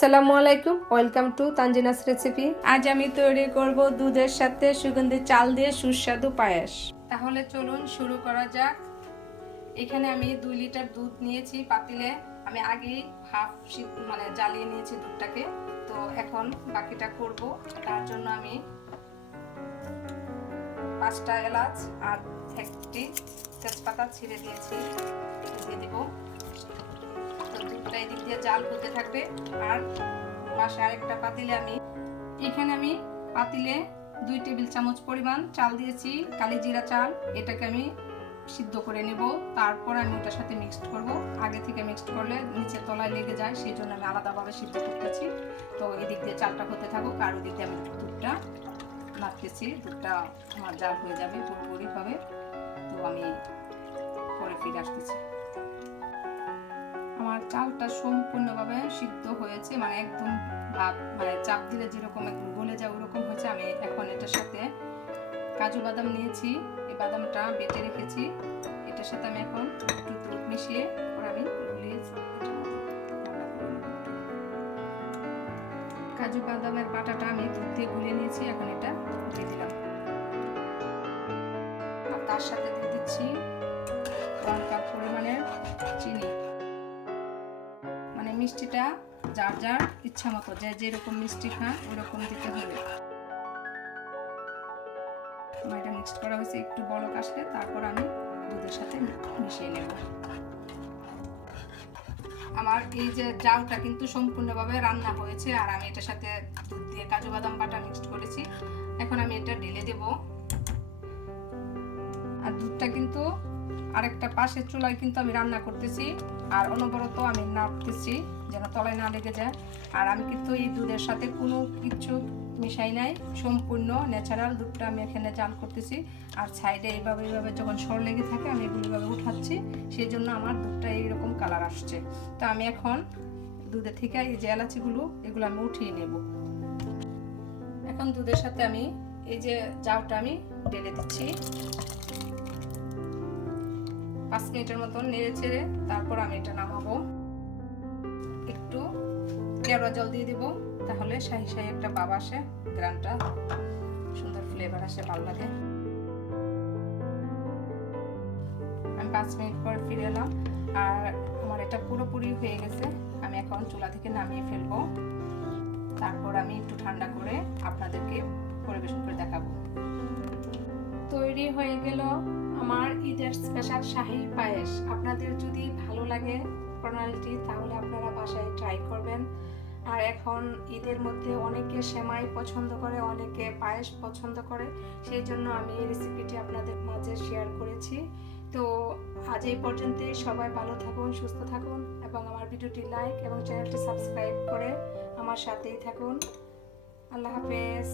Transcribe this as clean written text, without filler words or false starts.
আসসালামু আলাইকুম, welcome to Tanzina's recipe. আজ আমি তৈরি করব দুধের সাথে সুগন্ধি চাল দিয়ে সুস্বাদু পায়েস। তাহলে চলুন শুরু করা যাক। এখানে আমি 2 লিটার দুধ নিয়েছি পাতিলে। আমি আগেই হাফ জ্বালিয়ে নিয়েছি দুধটাকে। তো এখন বাকিটা করব। তার জন্য আমি 5টা এলাচ আর 1টি তেজপাতা ছিঁড়ে দিয়েছি, দিয়ে দিব। তো দুধটা এদিক দিয়ে জাল হতে থাকবে। আর পাশে আরেকটা পাতিলে এখানে আমি পাতিলে 2 টেবিল চামচ পরিমাণ চাল দিয়েছি, কালি জিরা চাল। এটাকে আমি সিদ্ধ করে নেব। তারপর আমি ওটার সাথে মিক্সড করব। আগে থেকে মিক্সড করলে নিচে তলায় লেগে যায়, সেই জন্য আমি আলাদাভাবে সিদ্ধ করতেছি। তো এদিক দিয়ে চালটা হতে থাকুক আর ওদিক দিয়ে আমি দুধটা নাড়তেছি। দুধটা আমার জাল হয়ে যাবে পুরোপুরিভাবে। তো আমি পরে ফিরে আসতেছি। আমার চালটা সম্পূর্ণভাবে সিদ্ধ হয়েছে, একদম ভাত চাপ দিলে যেরকম একদম গলে যায় ওরকম হয়েছে। আমি এখন এটার সাথে কাজু বাদাম নিয়েছি, এই বাদামটা বেটে রেখেছি। এটার সাথে আমি এখন একটু দুধ মিশিয়ে আমি কাজু বাদামের বাটাটা আমি দুধ দিয়ে গুলিয়ে নিয়েছি। এখন এটা দিয়ে দিলাম আর তার সাথে দিয়ে দিচ্ছি 1 কাপ পরিমাণের চিনি। মিষ্টিটা যার যার ইচ্ছা মতো, যে যেরকম মিষ্টি খান ওরকম দিতে হবে। এটা মিক্সড করা হয়েছে, একটু বলক আসলে তারপর আমি দুধের সাথে মিশিয়ে নেব। আমার এই যে জালটা কিন্তু সম্পূর্ণভাবে রান্না হয়েছে আর আমি এটার সাথে দুধ দিয়ে কাজু বাদাম বাটা মিক্সড করেছি। এখন আমি এটা ঢেলে দেব। আর দুধটা কিন্তু আরেকটা পাশের চুলায় কিন্তু আমি রান্না করতেছি আর অনবরত আমি নাড়তেছি যেন তলায় না লেগে যায়। আর আমি কিন্তু এই দুধের সাথে কোনো কিছু মিশাই নাই, সম্পূর্ণ ন্যাচারাল দুধটা আমি এখানে জাল করতেছি। আর সাইডে এইভাবে যখন সর লেগে থাকে আমি এগুলোভাবে উঠাচ্ছি, সেই জন্য আমার দুধটা এইরকম কালার আসছে। তো আমি এখন দুধের থেকে এই যে এলাচিগুলো এগুলো আমি উঠিয়ে নেব। এখন দুধের সাথে আমি এই যে জাউটা আমি ঢেলে দিচ্ছি। 5 মিনিটের মতন নেড়ে চেড়ে তারপর আমি এটা নামাবো। একটু কেওড়া জল দিয়ে দিব, তাহলে শাহি শাহি একটা ভাব আসে, গ্রানটা সুন্দর ফ্লেভার আসে, ভালো লাগে। আমি 5 মিনিট পর ফিরে এলাম আর আমার এটা পুরোপুরি হয়ে গেছে। আমি এখন চুলা থেকে নামিয়ে ফেলবো। তারপর আমি একটু ঠান্ডা করে আপনাদেরকে পরিবেশন করে দেখাবো। তৈরি হয়ে গেল আমার ঈদের স্পেশাল শাহি পায়েস। আপনাদের যদি ভালো লাগে প্রণালীটি তাহলে আপনারা বাসায় ট্রাই করবেন। আর এখন ঈদের মধ্যে অনেকে সেমাই পছন্দ করে, অনেকে পায়েস পছন্দ করে, সেই জন্য আমি এই রেসিপিটি আপনাদের মাঝে শেয়ার করেছি। তো আজ এই পর্যন্তই। সবাই ভালো থাকুন, সুস্থ থাকুন এবং আমার ভিডিওটি লাইক এবং চ্যানেলটি সাবস্ক্রাইব করে আমার সাথেই থাকুন। আল্লাহ হাফেজ।